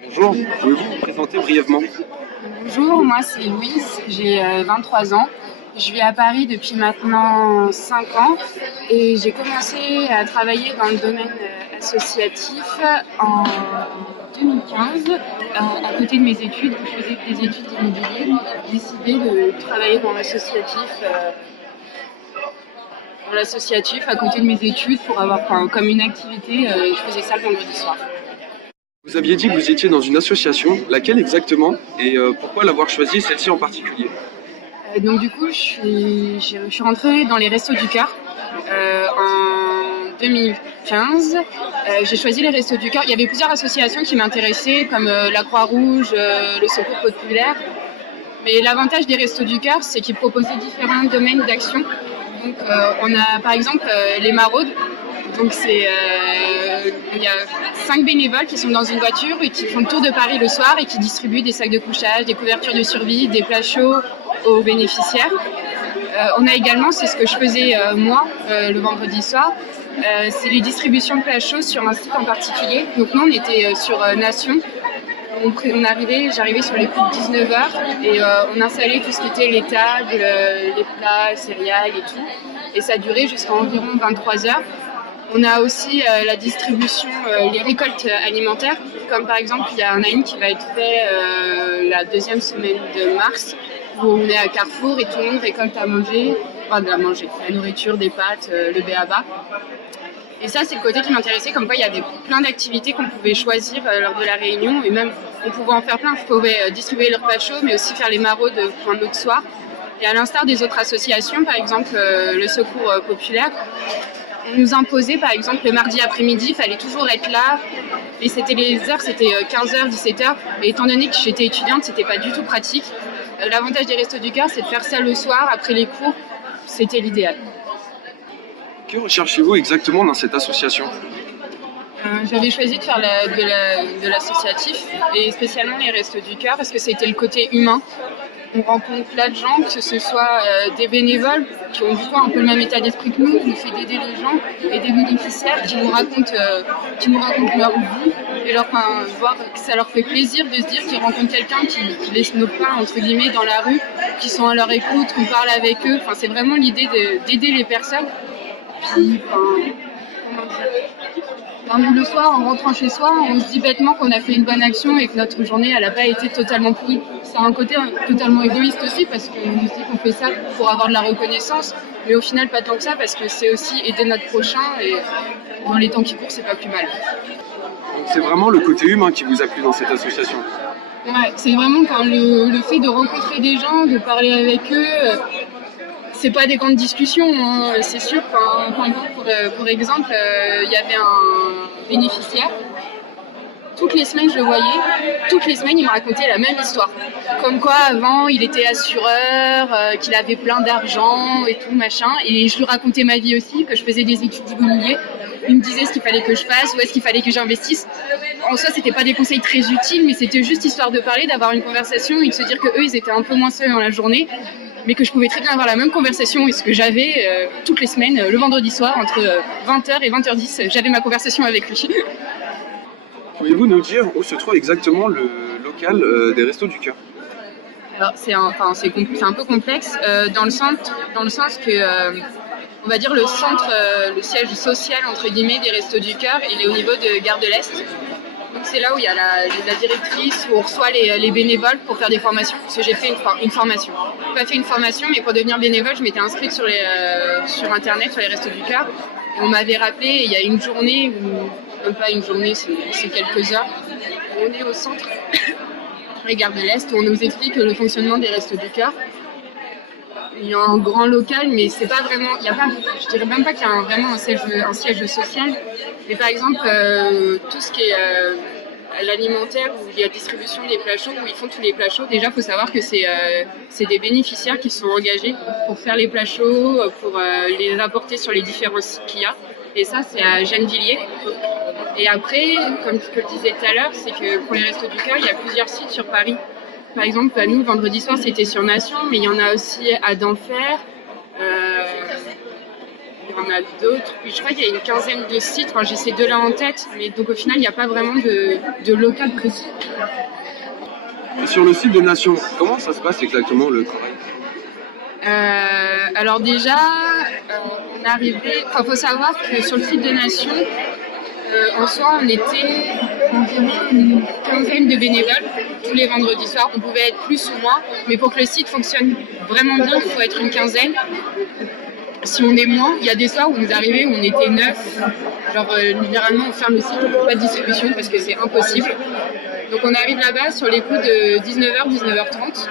Bonjour, pouvez-vous vous présenter brièvement? Bonjour, moi c'est Louise, j'ai 23 ans. Je vis à Paris depuis maintenant 5 ans et j'ai commencé à travailler dans le domaine associatif en 2015 à côté de mes études. Je faisais des études d'immobilier. J'ai décidé de travailler dans l'associatif à côté de mes études pour avoir comme une activité. Je faisais ça le vendredi soir. Vous aviez dit que vous étiez dans une association, laquelle exactement et pourquoi l'avoir choisie, celle-ci en particulier? Donc du coup, je suis rentrée dans les Restos du Cœur en 2015. J'ai choisi les Restos du Cœur. Il y avait plusieurs associations qui m'intéressaient, comme la Croix-Rouge, le Secours Populaire. Mais l'avantage des Restos du Cœur, c'est qu'ils proposaient différents domaines d'action. Donc on a par exemple les maraudes. Donc il y a 5 bénévoles qui sont dans une voiture et qui font le tour de Paris le soir et qui distribuent des sacs de couchage, des couvertures de survie, des plats chauds aux bénéficiaires. On a également, c'est ce que je faisais moi le vendredi soir, c'est les distributions de plats chauds sur un site en particulier. Donc nous on était sur Nation. J'arrivais sur les coups de 19h et on installait tout ce qui était les tables, les plats, les céréales et tout. Et ça durait jusqu'à environ 23h. On a aussi la distribution, les récoltes alimentaires, comme par exemple il y en a une qui va être faite la deuxième semaine de mars, où on est à Carrefour et tout le monde récolte à manger, la nourriture, des pâtes, le b.a.-ba. Et ça c'est le côté qui m'intéressait, comme quoi il y avait plein d'activités qu'on pouvait choisir lors de la réunion, et même on pouvait en faire plein, on pouvait distribuer le repas chaud, mais aussi faire les maraudes pour un autre soir. Et à l'instar des autres associations, par exemple le Secours Populaire, on nous imposait par exemple le mardi après-midi, il fallait toujours être là. Et c'était les heures, c'était 15h, 17h. Et étant donné que j'étais étudiante, c'était pas du tout pratique. L'avantage des Restos du Cœur, c'est de faire ça le soir, après les cours. C'était l'idéal. Que recherchez-vous exactement dans cette association? J'avais choisi de faire de l'associatif et spécialement les Restos du Cœur parce que c'était le côté humain. On rencontre plein de gens, que ce soit des bénévoles qui ont du coup un peu le même état d'esprit que nous, qui nous fait d'aider les gens, et des bénéficiaires qui nous racontent leur vie et voir que ça leur fait plaisir de se dire qu'ils rencontrent quelqu'un qui laisse nos pains entre guillemets dans la rue, qui sont à leur écoute, qu'on parle avec eux. Enfin, c'est vraiment l'idée d'aider les personnes. Puis, le soir, en rentrant chez soi, on se dit bêtement qu'on a fait une bonne action et que notre journée, elle n'a pas été totalement pourrie. C'est un côté totalement égoïste aussi parce qu'on se dit qu'on fait ça pour avoir de la reconnaissance, mais au final, pas tant que ça parce que c'est aussi aider notre prochain et dans les temps qui courent, c'est pas plus mal. Donc c'est vraiment le côté humain qui vous a plu dans cette association? Ouais, c'est vraiment le fait de rencontrer des gens, de parler avec eux. C'est pas des grandes discussions, hein, c'est sûr. Pour exemple, il y avait un bénéficiaire. Toutes les semaines, je le voyais. Toutes les semaines, il me racontait la même histoire. Comme quoi, avant, il était assureur, qu'il avait plein d'argent et tout, machin. Et je lui racontais ma vie aussi, que je faisais des études d'immobilier. Il me disait ce qu'il fallait que je fasse, où est-ce qu'il fallait que j'investisse. En soi, c'était pas des conseils très utiles, mais c'était juste histoire de parler, d'avoir une conversation et de se dire qu'eux, ils étaient un peu moins seuls dans la journée, mais que je pouvais très bien avoir la même conversation et ce que j'avais toutes les semaines, le vendredi soir, entre 20h et 20h10, j'avais ma conversation avec lui. Pourriez-vous nous dire où se trouve exactement le local des Restos du Cœur? Alors, c'est un peu complexe, dans le sens que, on va dire, le siège social, entre guillemets, des Restos du Cœur, il est au niveau de Gare de l'Est. Donc c'est là où il y a la directrice, où on reçoit les bénévoles pour faire des formations. Parce que j'ai fait une formation. Je n'ai pas fait une formation, mais pour devenir bénévole, je m'étais inscrite sur Internet, sur les Restos du Cœur. Et on m'avait rappelé, il y a une journée, ou même pas une journée, c'est quelques heures, où on est au centre, les Gares de l'Est, où on nous explique le fonctionnement des Restos du Cœur. Il y a un grand local, mais c'est pas vraiment. Je dirais même pas qu'il y a vraiment un siège social. Mais par exemple, tout ce qui est l'alimentaire ou la distribution des plats chauds, où ils font tous les plats chauds, déjà, il faut savoir que c'est des bénéficiaires qui sont engagés pour faire les plats chauds, pour les apporter sur les différents sites qu'il y a. Et ça, c'est à Gennevilliers. Et après, comme je le disais tout à l'heure, c'est que pour les Restos du Cœur, il y a plusieurs sites sur Paris. Par exemple, nous, vendredi soir, c'était sur Nation, mais il y en a aussi à d'Enfer. Il y y en a d'autres. Je crois qu'il y a une quinzaine de sites. Enfin, j'ai ces deux-là en tête, mais donc au final, il n'y a pas vraiment de local précis. Et sur le site de Nation, comment ça se passe exactement le travail? Alors déjà, on est arrivé. Enfin, faut savoir que sur le site de Nation, en soi, on était environ une quinzaine de bénévoles tous les vendredis soirs. On pouvait être plus ou moins, mais pour que le site fonctionne vraiment bien, il faut être une quinzaine. Si on est moins, il y a des soirs où nous arrivait où on était 9. Genre, littéralement, on ferme le site, on n'a pas de distribution parce que c'est impossible. Donc on arrive là-bas sur les coups de 19h, 19h30.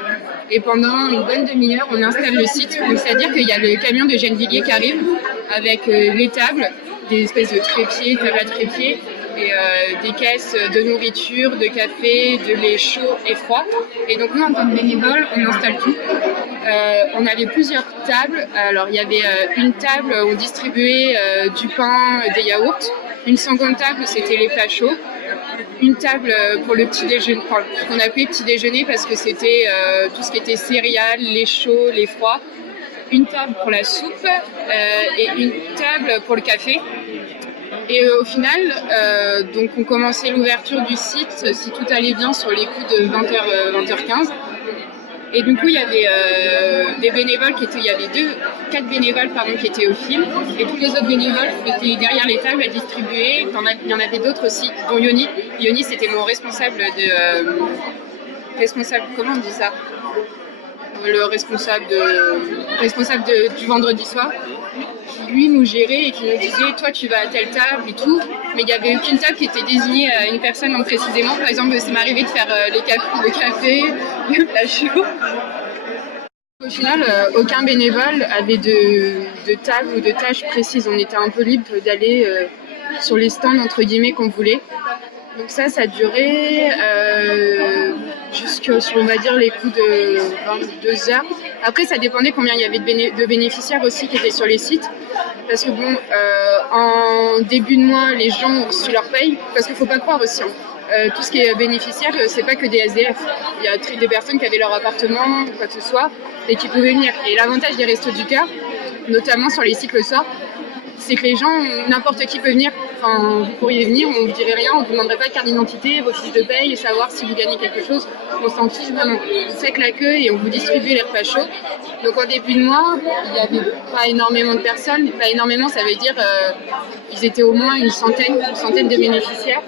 Et pendant une bonne demi-heure, on installe le site. Donc c'est-à-dire qu'il y a le camion de Gennevilliers qui arrive avec les tables, des espèces de trépieds, tables à trépieds, et des caisses de nourriture, de café, de lait chaud et froid. Et donc nous, en tant que bénévoles, on installe tout. On avait plusieurs tables. Alors il y avait une table où on distribuait du pain, des yaourts. Une seconde table, c'était les plats chauds. Une table pour le petit déjeuner, enfin, ce qu'on appelait petit déjeuner parce que c'était tout ce qui était céréales, les chauds, les froids. Une table pour la soupe et une table pour le café. Et au final, donc on commençait l'ouverture du site, si tout allait bien, sur les coups de 20h, 20h15. Et du coup, il y avait des bénévoles il y avait 4 bénévoles qui étaient au fil, et tous les autres bénévoles étaient derrière les tables à distribuer. Il y en avait d'autres aussi, dont Yoni. Yoni, c'était mon responsable comment on dit ça? Le responsable du vendredi soir, qui lui nous gérait et qui nous disait toi tu vas à telle table et tout, mais il n'y avait aucune table qui était désignée à une personne précisément. Par exemple, ça m'est arrivé de faire le café, le plat chaud. Au final, aucun bénévole avait de table ou de tâches précises. On était un peu libre d'aller sur les stands entre guillemets qu'on voulait. Donc ça durait jusqu'à, on va dire, les coups de 22 heures. Après, ça dépendait combien il y avait de bénéficiaires aussi qui étaient sur les sites. Parce que bon, en début de mois, les gens ont reçu leur paye. Parce qu'il ne faut pas croire aussi, tout ce qui est bénéficiaire, c'est pas que des SDF. Il y a des personnes qui avaient leur appartement, quoi que ce soit, et qui pouvaient venir. Et l'avantage des Restos du Cœur, notamment sur les sites le soir, c'est que les gens, n'importe qui peut venir. Enfin, vous pourriez venir, on ne vous dirait rien, on ne vous demanderait pas de carte d'identité, vos fiches de paye et savoir si vous gagnez quelque chose. On s'en fiche vraiment. Vous faites la queue et on vous distribue les repas chauds. Donc en début de mois, il n'y avait pas énormément de personnes. Pas énormément, ça veut dire ils étaient au moins une centaine de bénéficiaires.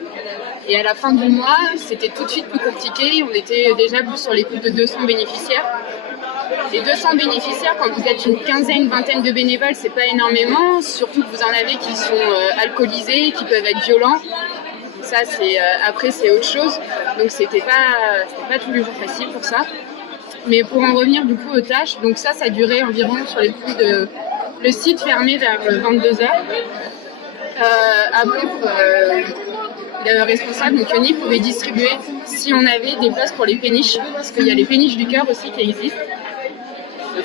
Et à la fin du mois, c'était tout de suite plus compliqué. On était déjà plus sur les coups de 200 bénéficiaires. Les 200 bénéficiaires, quand vous êtes une quinzaine, vingtaine de bénévoles, c'est pas énormément, surtout que vous en avez qui sont alcoolisés, qui peuvent être violents. Ça, après, c'est autre chose. Donc, c'était pas tous les jours facile pour ça. Mais pour en revenir du coup aux tâches, donc ça durait environ sur les coups de... Le site fermé vers 22h. Après, le responsable, donc Yoni, pouvait distribuer si on avait des places pour les péniches, parce qu'il y a les péniches du cœur aussi qui existent.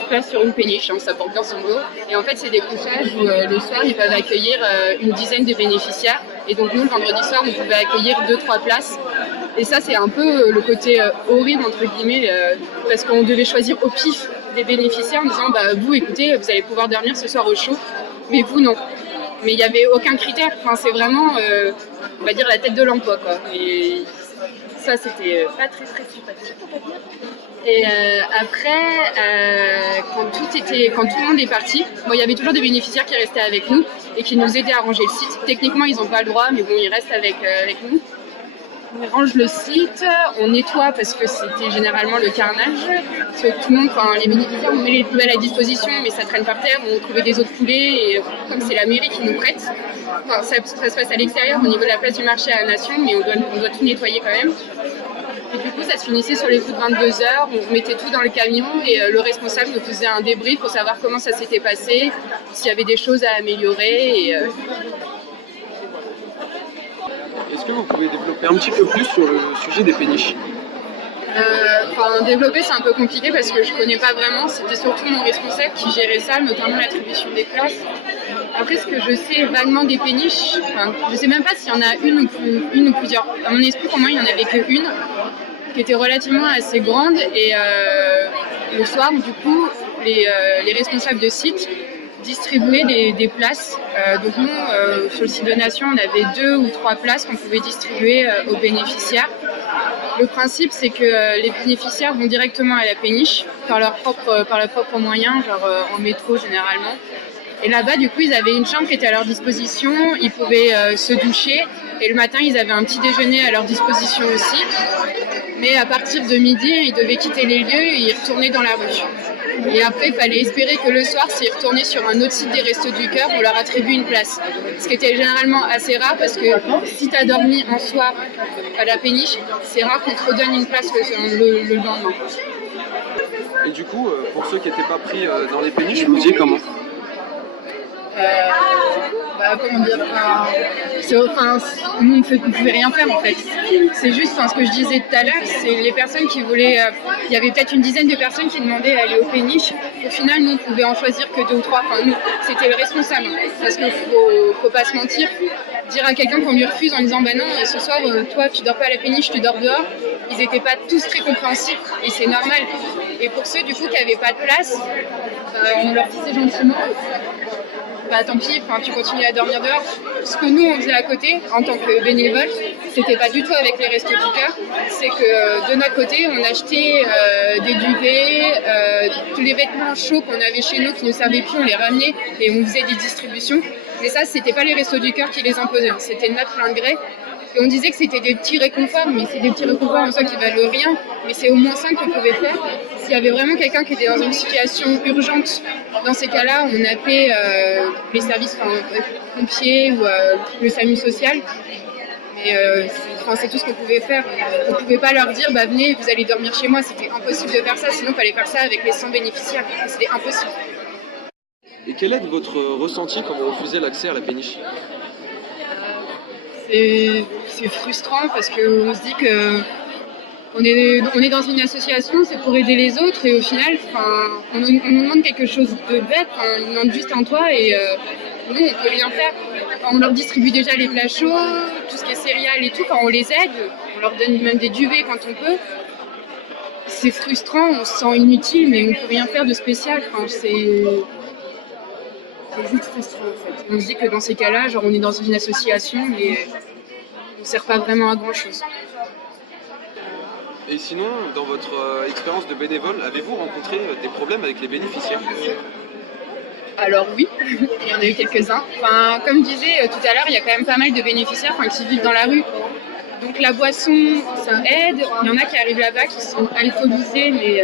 Place sur une péniche, ça porte bien son mot. Et en fait, c'est des couchages où le soir, ils peuvent accueillir une dizaine de bénéficiaires. Et donc nous, le vendredi soir, on pouvait accueillir 2-3 places. Et ça, c'est un peu le côté horrible, entre guillemets, parce qu'on devait choisir au pif des bénéficiaires en disant, vous, écoutez, vous allez pouvoir dormir ce soir au chaud, mais vous, non. Mais il n'y avait aucun critère. Enfin, c'est vraiment, on va dire, la tête de l'emploi, quoi. Et ça, c'était pas très, très sympathique. Et après, quand tout le monde est parti, il y avait toujours des bénéficiaires qui restaient avec nous et qui nous aidaient à ranger le site. Techniquement, ils n'ont pas le droit, mais bon, ils restent avec nous. On range le site, on nettoie parce que c'était généralement le carnage. Parce que tout le monde, les bénéficiaires, on met les poubelles à disposition, mais ça traîne par terre. On trouvait des os de poulet et comme c'est la mairie qui nous prête, ça se passe à l'extérieur au niveau de la place du marché à la Nation, mais on doit tout nettoyer quand même. Et du coup, ça se finissait sur les coups de 22h, on mettait tout dans le camion et le responsable nous faisait un débrief pour savoir comment ça s'était passé, s'il y avait des choses à améliorer. Est-ce que vous pouvez développer un petit peu plus sur le sujet des péniches? Développer, c'est un peu compliqué parce que je ne connais pas vraiment. C'était surtout mon responsable qui gérait ça, notamment l'attribution des places. Après, ce que je sais vaguement des péniches, je ne sais même pas s'il y en a une ou plusieurs. À mon esprit, pour moi, il n'y en avait qu'une qui était relativement assez grande. Et le soir, du coup, les responsables de site distribuer des places. Donc nous, sur le site de Nation, on avait 2 ou 3 places qu'on pouvait distribuer aux bénéficiaires. Le principe, c'est que les bénéficiaires vont directement à la péniche par leurs propres moyens, genre en métro généralement. Et là-bas, du coup, ils avaient une chambre qui était à leur disposition, ils pouvaient se doucher, et le matin, ils avaient un petit déjeuner à leur disposition aussi. Mais à partir de midi, ils devaient quitter les lieux et y retourner dans la rue. Et après, il fallait espérer que le soir, s'ils retournaient sur un autre site des Restos du Cœur, on leur attribue une place. Ce qui était généralement assez rare parce que si tu as dormi un soir à la péniche, c'est rare qu'on te redonne une place le lendemain. Et du coup, pour ceux qui n'étaient pas pris dans les péniches, vous disiez comment? Comment dire, nous on ne pouvait rien faire en fait. C'est juste ce que je disais tout à l'heure, c'est les personnes qui voulaient. Il y avait peut-être une dizaine de personnes qui demandaient à aller aux péniches. Au final, nous on pouvait en choisir que 2 ou 3. Enfin, nous, c'était le responsable. Parce qu'il faut pas se mentir. Dire à quelqu'un qu'on lui refuse en disant bah non, ce soir, toi tu dors pas à la péniche, tu dors dehors. Ils n'étaient pas tous très compréhensifs et c'est normal. Et pour ceux du coup qui n'avaient pas de place, on leur disait gentiment. Bah tant pis, tu continues à dormir dehors. Ce que nous on faisait à côté en tant que bénévole, c'était pas du tout avec les Restos du Cœur, c'est que de notre côté on achetait des duvets, tous les vêtements chauds qu'on avait chez nous qui ne servaient plus, on les ramenait et on faisait des distributions. Mais ça c'était pas les Restos du Cœur qui les imposaient, c'était notre plein gré. Et on disait que c'était des petits réconforts, mais c'est des petits réconforts en soi qui valent rien, mais c'est au moins ça qu'on pouvait faire. S'il y avait vraiment quelqu'un qui était dans une situation urgente, dans ces cas-là, on appelait les services pompiers ou le SAMU social. Mais c'est tout ce qu'on pouvait faire. On ne pouvait pas leur dire bah, venez, vous allez dormir chez moi. C'était impossible de faire ça, sinon il fallait faire ça avec les 100 bénéficiaires. C'était impossible. Et quel est votre ressenti quand vous refusez l'accès à la péniche? C'est frustrant parce qu'on se dit que on est dans une association, c'est pour aider les autres et au final, on nous demande quelque chose de bête, on nous demande juste un toit et nous on peut rien faire. On leur distribue déjà les plats chauds, tout ce qui est céréales et tout, on les aide, on leur donne même des duvets quand on peut. C'est frustrant, on se sent inutile mais on peut rien faire de spécial. C'est juste frustrant en fait. On se dit que dans ces cas-là, genre on est dans une association mais on ne sert pas vraiment à grand chose. Et sinon, dans votre expérience de bénévole, avez-vous rencontré des problèmes avec les bénéficiaires? Alors oui, il y en a eu quelques-uns. Comme je disais tout à l'heure, il y a quand même pas mal de bénéficiaires qui vivent dans la rue. Donc la boisson, ça aide. Il y en a qui arrivent là-bas qui sont alcoolisés, mais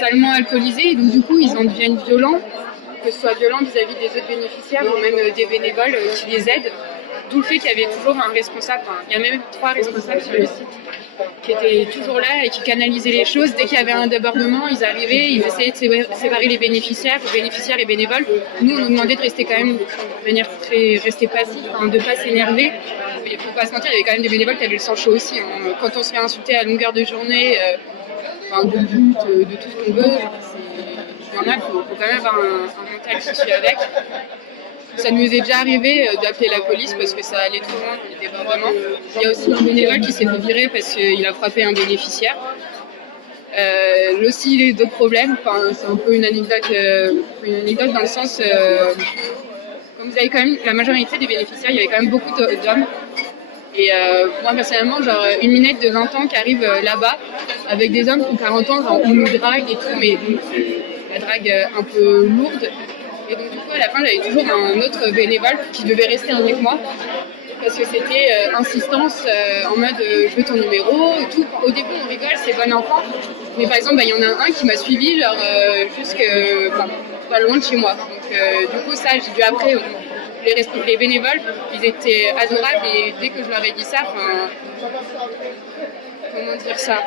salement alcoolisés. Et donc du coup, ils en deviennent violents, que ce soit violents vis-à-vis des autres bénéficiaires ou même des bénévoles qui les aident. D'où le fait qu'il y avait toujours un responsable. Il y a même 3 responsables sur le site qui étaient toujours là et qui canalisaient les choses. Dès qu'il y avait un débordement, ils arrivaient, ils essayaient de séparer les bénéficiaires et bénévoles. Nous, on nous demandait de rester quand même de manière rester passif, de ne pas s'énerver. Mais il ne faut pas se mentir, il y avait quand même des bénévoles qui avaient le sang chaud aussi. Quand on se fait insulter à longueur de journée, de lutte, de tout ce qu'on veut, il y en a, il faut quand même avoir un mental qui suit avec. Ça nous est déjà arrivé d'appeler la police parce que ça allait trop loin, les débordements. Il y a aussi un bénévole qui s'est fait virer parce qu'il a frappé un bénéficiaire. Là aussi, il y a d'autres problèmes. C'est un peu une anecdote dans le sens, comme vous avez quand même la majorité des bénéficiaires, il y avait quand même beaucoup d'hommes. Et moi personnellement, genre une minette de 20 ans qui arrive là-bas avec des hommes qui ont 40 ans, genre on nous drague et tout, mais la drague un peu lourde. Et donc du coup à la fin j'avais toujours un autre bénévole qui devait rester avec moi parce que c'était insistance en mode je veux ton numéro et tout. Au début on rigole, c'est bon enfant, mais par exemple il y en a un qui m'a suivi genre jusque pas loin de chez moi. Donc du coup ça j'ai dû après les bénévoles, ils étaient adorables et dès que je leur ai dit ça, comment dire ça,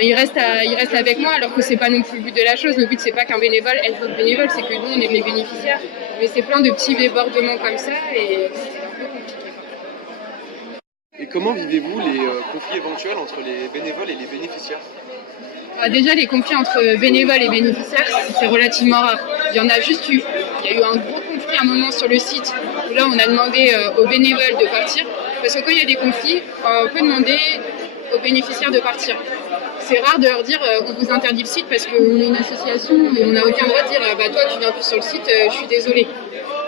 il reste avec moi alors que c'est pas non plus le but de la chose. Le but c'est pas qu'un bénévole aide d'autres bénévoles, c'est que nous on est les bénéficiaires. Mais c'est plein de petits débordements comme ça et c'est un peu compliqué. Et comment vivez-vous les conflits éventuels entre les bénévoles et les bénéficiaires? Déjà les conflits entre bénévoles et bénéficiaires c'est relativement rare. Il y en a juste eu. Il y a eu un gros conflit à un moment sur le site où là on a demandé aux bénévoles de partir parce que quand il y a des conflits on peut demander aux bénéficiaires de partir. C'est rare de leur dire on vous interdit le site parce qu'on est une association et on n'a aucun droit de dire bah toi tu viens plus sur le site, je suis désolée.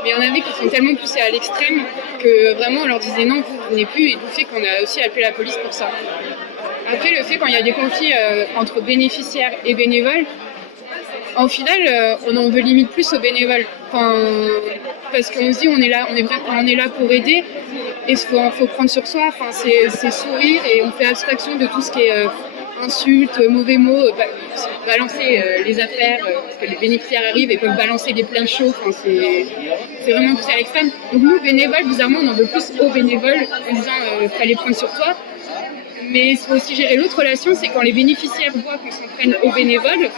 Mais il y en avait qui sont tellement poussés à l'extrême que vraiment on leur disait non, vous venez plus, et du fait qu'on a aussi appelé la police pour ça. Après, le fait quand il y a des conflits entre bénéficiaires et bénévoles, au final, on en veut limite plus aux bénévoles. Enfin, parce qu'on se dit on est là pour aider, et il faut prendre sur soi. Enfin, c'est sourire et on fait abstraction de tout ce qui est insultes, mauvais mots, balancer les affaires, parce que les bénéficiaires arrivent et peuvent balancer des plaintes chauds. Enfin, c'est vraiment poussé à l'extrême. Donc nous, bénévoles, bizarrement, on en veut plus aux bénévoles en disant fallait prendre sur toi. Mais il faut aussi gérer l'autre relation, c'est quand les bénéficiaires voient qu'on s'en prenne aux bénévoles,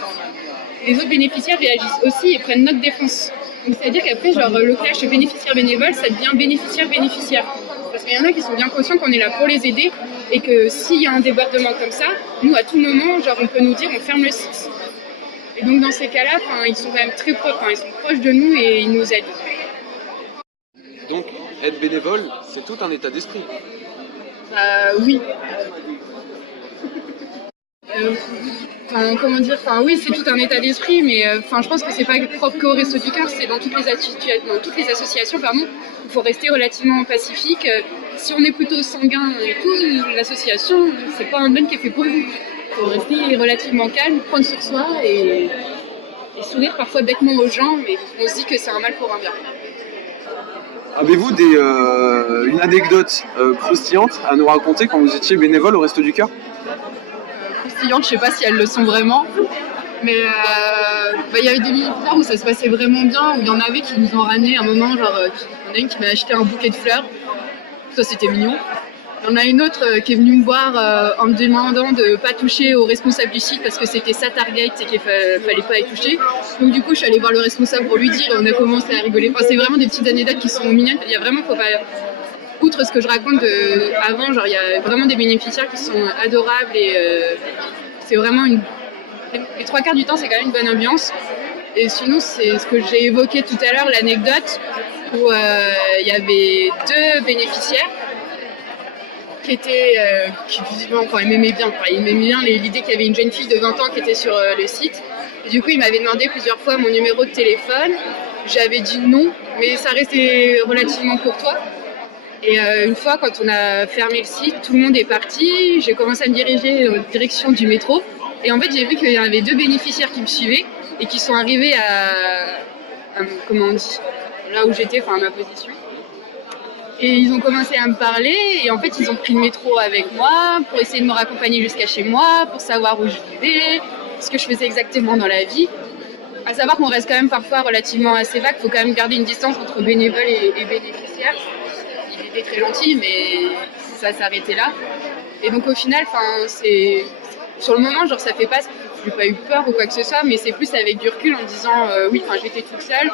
les autres bénéficiaires réagissent aussi et prennent notre défense. Donc c'est-à-dire qu'après, genre, le clash bénéficiaire-bénévole, ça devient bénéficiaire-bénéficiaire. Parce qu'il y en a qui sont bien conscients qu'on est là pour les aider et que s'il y a un débordement comme ça, nous, à tout moment, genre, on peut nous dire on ferme le site. Et donc dans ces cas-là, ils sont quand même très proches, ils sont proches de nous et ils nous aident. Donc, être bénévole, c'est tout un état d'esprit. Oui. Comment dire, oui, c'est tout un état d'esprit, mais je pense que c'est pas propre qu'au Resto du Cœur, c'est dans toutes les associations, il faut rester relativement pacifique. Si on est plutôt sanguin et tout, l'association, c'est pas un domaine qui est fait pour vous. Il faut rester relativement calme, prendre sur soi et sourire parfois bêtement aux gens, mais on se dit que c'est un mal pour un bien. Avez-vous une anecdote croustillante à nous raconter quand vous étiez bénévole au Resto du Cœur? Croustillante, je sais pas si elles le sont vraiment, mais il y avait des minutes où ça se passait vraiment bien, où il y en avait qui nous ont ramené un moment, genre, il y en a une qui m'a acheté un bouquet de fleurs, ça c'était mignon. Il y en a une autre qui est venue me voir en me demandant de ne pas toucher au responsable du site parce que c'était sa target et qu'il fallait pas y toucher. Donc du coup, je suis allée voir le responsable pour lui dire et on a commencé à rigoler. Enfin, c'est vraiment des petites anecdotes qui sont mignonnes. Il y a vraiment, faut pas... Outre ce que je raconte avant, genre il y a vraiment des bénéficiaires qui sont adorables et c'est vraiment les trois quarts du temps, c'est quand même une bonne ambiance. Et sinon, c'est ce que j'ai évoqué tout à l'heure, l'anecdote où il y avait deux bénéficiaires qui visiblement, ils m'aimaient bien. Ils m'aimaient bien l'idée qu'il y avait une jeune fille de 20 ans qui était sur le site. Et du coup, ils m'avaient demandé plusieurs fois mon numéro de téléphone. J'avais dit non, mais ça restait relativement courtois. Et une fois, quand on a fermé le site, tout le monde est parti. J'ai commencé à me diriger en direction du métro. Et en fait, j'ai vu qu'il y avait deux bénéficiaires qui me suivaient et qui sont arrivés comment on dit, là où j'étais, à ma position. Et ils ont commencé à me parler et en fait ils ont pris le métro avec moi pour essayer de me raccompagner jusqu'à chez moi, pour savoir où je vivais, ce que je faisais exactement dans la vie. À savoir qu'on reste quand même parfois relativement assez vague, il faut quand même garder une distance entre bénévoles et bénéficiaires. Il était très gentil mais ça s'arrêtait là. Et donc au final, c'est sur le moment, genre ça fait pas, j'ai pas eu peur ou quoi que ce soit, mais c'est plus avec du recul en disant j'étais toute seule.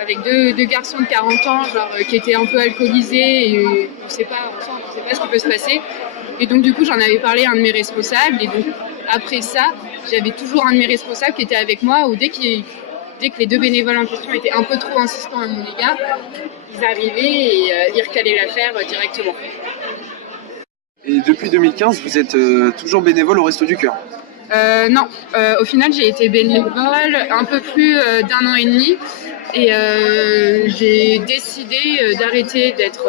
Avec deux garçons de 40 ans qui étaient un peu alcoolisés et on ne sait pas ce qui peut se passer. Et donc du coup j'en avais parlé à un de mes responsables et donc après ça j'avais toujours un de mes responsables qui était avec moi où dès que les deux bénévoles en question étaient un peu trop insistants à mon égard, ils arrivaient et ils recalaient l'affaire directement. Et depuis 2015 vous êtes toujours bénévole au Resto du Cœur? Non, au final j'ai été bénévole un peu plus d'un an et demi. Et j'ai décidé d'arrêter d'être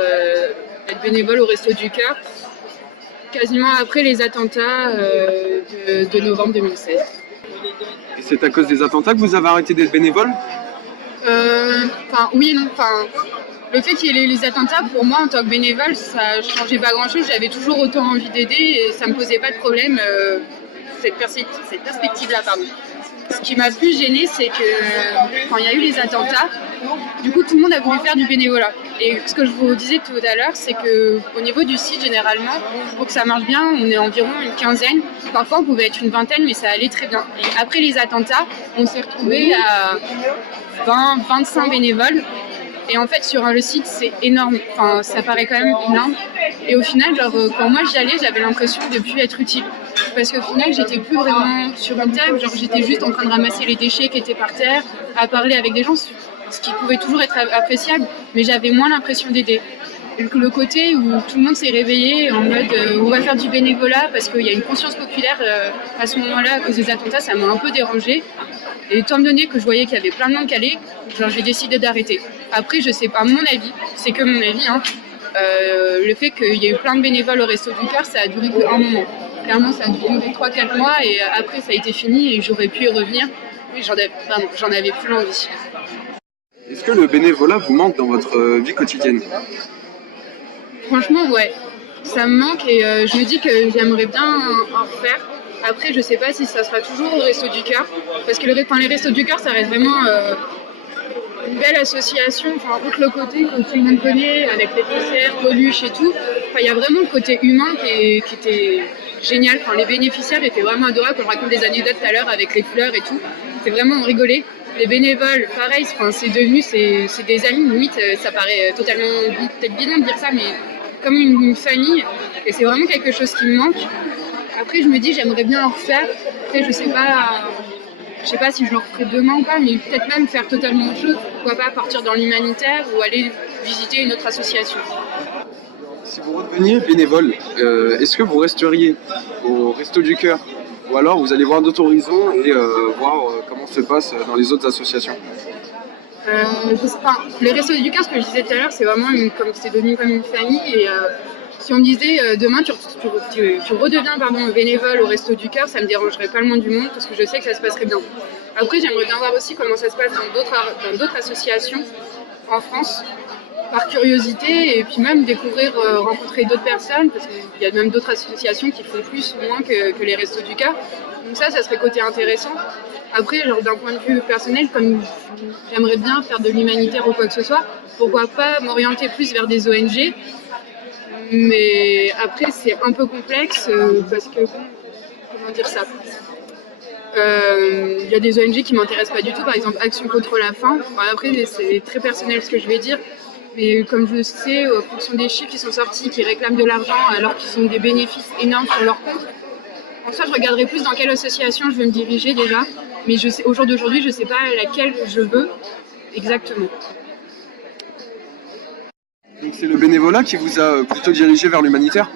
bénévole au Resto du Cœur quasiment après les attentats de novembre 2016. Et c'est à cause des attentats que vous avez arrêté d'être bénévole? Oui et non. Le fait qu'il y ait les attentats, pour moi en tant que bénévole, ça ne changeait pas grand-chose. J'avais toujours autant envie d'aider et ça ne me posait pas de problème, cette perspective-là. Ce qui m'a plus gênée, c'est que quand il y a eu les attentats, du coup tout le monde a voulu faire du bénévolat. Et ce que je vous disais tout à l'heure, c'est qu'au niveau du site, généralement, pour que ça marche bien, on est environ une quinzaine. Parfois on pouvait être une vingtaine, mais ça allait très bien. Et après les attentats, on s'est retrouvés à 20-25 bénévoles. Et en fait, sur le site, c'est énorme. Ça paraît quand même énorme. Et au final, quand moi j'y allais, j'avais l'impression de ne plus être utile. Parce qu'au final, j'étais plus vraiment sur une table. J'étais juste en train de ramasser les déchets qui étaient par terre, à parler avec des gens, ce qui pouvait toujours être appréciable. Mais j'avais moins l'impression d'aider. le côté où tout le monde s'est réveillé en mode on va faire du bénévolat parce qu'il y a une conscience populaire à ce moment-là à cause des attentats, ça m'a un peu dérangée. Et étant donné que je voyais qu'il y avait plein de monde calé, j'ai décidé d'arrêter. Après, je sais pas, mon avis, c'est que mon avis, hein, le fait qu'il y ait eu plein de bénévoles au Resto du Cœur, ça a duré qu'un moment. Clairement, ça a duré 3-4 mois et après, ça a été fini et j'aurais pu y revenir. Mais j'en avais plus l'envie. Est-ce que le bénévolat vous manque dans votre vie quotidienne? Franchement, ouais. Ça me manque et je me dis que j'aimerais bien en refaire. Après, je sais pas si ça sera toujours au Resto du Cœur. Parce que les Restos du Cœur, ça reste vraiment une belle association. Enfin, outre le côté que tout le monde connaît, avec les concerts, Coluche et tout. Enfin, il y a vraiment le côté humain qui était génial. Enfin, les bénéficiaires étaient vraiment adorables. On raconte des anecdotes tout à l'heure avec les fleurs et tout. C'est vraiment rigolé. Les bénévoles, pareil, enfin, c'est des amis, limite, ça paraît totalement peut-être bidon de dire ça, mais comme une famille. Et c'est vraiment quelque chose qui me manque. Après, je me dis, j'aimerais bien en refaire. Après, je sais pas si je le referai demain ou pas, mais peut-être même faire totalement autre chose. Pourquoi pas partir dans l'humanitaire ou aller visiter une autre association. Si vous redeveniez bénévole, est-ce que vous resteriez au Resto du Cœur ou alors vous allez voir d'autres horizons et voir comment se passe dans les autres associations? Je sais pas. Les Restos du Cœur, ce que je disais tout à l'heure, c'est vraiment c'est devenu comme une famille. Et si on me disait demain tu redeviens bénévole au Resto du Cœur, ça me dérangerait pas le moins du monde parce que je sais que ça se passerait bien. Après, j'aimerais bien voir aussi comment ça se passe dans d'autres associations en France, par curiosité, et puis même découvrir, rencontrer d'autres personnes, parce qu'il y a même d'autres associations qui font plus ou moins que les Restos du Cœur. Donc ça serait côté intéressant. Après, d'un point de vue personnel, comme j'aimerais bien faire de l'humanitaire ou quoi que ce soit, pourquoi pas m'orienter plus vers des ONG. Mais après, c'est un peu complexe parce que, comment dire ça, il y a des ONG qui m'intéressent pas du tout, par exemple Action contre la faim. Enfin, après, c'est très personnel ce que je vais dire, mais comme je le sais, en fonction des chiffres qui sont sortis, qui réclament de l'argent alors qu'ils ont des bénéfices énormes sur leur compte, en soi, je regarderai plus dans quelle association je vais me diriger déjà, mais au jour d'aujourd'hui, je sais pas laquelle je veux exactement. Donc c'est le bénévolat qui vous a plutôt dirigé vers l'humanitaire?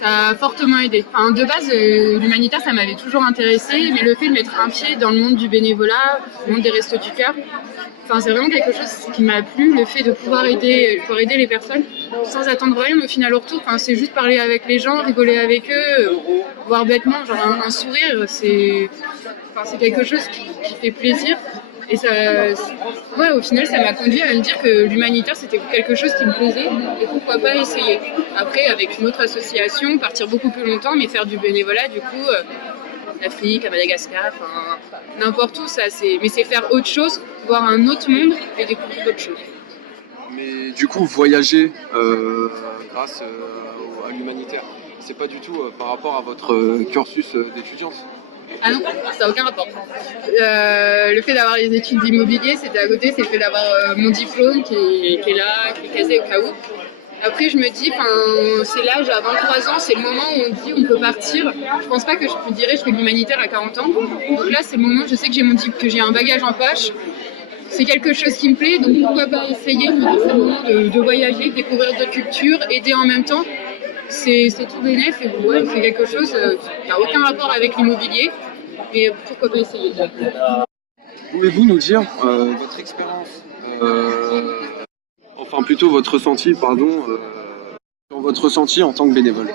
Ça a fortement aidé. Enfin, de base, l'humanitaire, ça m'avait toujours intéressé, mais le fait de mettre un pied dans le monde du bénévolat, le monde des Restos du Cœur, enfin, c'est vraiment quelque chose qui m'a plu, le fait de pouvoir aider les personnes sans attendre rien au final au retour. Enfin, c'est juste parler avec les gens, rigoler avec eux, voir bêtement, genre un sourire, c'est quelque chose qui fait plaisir. Et ça, ouais, au final, ça m'a conduit à me dire que l'humanitaire, c'était quelque chose qui me plaisait et pourquoi pas essayer. Après, avec une autre association, partir beaucoup plus longtemps, mais faire du bénévolat, du coup, en Afrique, à Madagascar, enfin, n'importe où, mais c'est faire autre chose, voir un autre monde et découvrir d'autres choses. Mais du coup, voyager grâce à l'humanitaire, c'est pas du tout par rapport à votre cursus d'étudiante? Ah non, ça n'a aucun rapport. Le fait d'avoir les études d'immobilier, c'était à côté, c'est le fait d'avoir mon diplôme qui est là, qui est casé au cas où. Après, je me dis, c'est l'âge à 23 ans, c'est le moment où on dit on peut partir. Je pense pas que je dirais je fais de l'humanitaire à 40 ans. Donc là, c'est le moment où je sais que j'ai un bagage en poche. C'est quelque chose qui me plaît, donc pourquoi pas essayer de voyager, de découvrir d'autres cultures, aider en même temps. C'est tout bénef et ouais, c'est quelque chose qui n'a aucun rapport avec l'immobilier, mais pourquoi pas essayer. Pouvez-vous nous dire votre expérience, enfin plutôt votre ressenti, sur votre ressenti en tant que bénévole?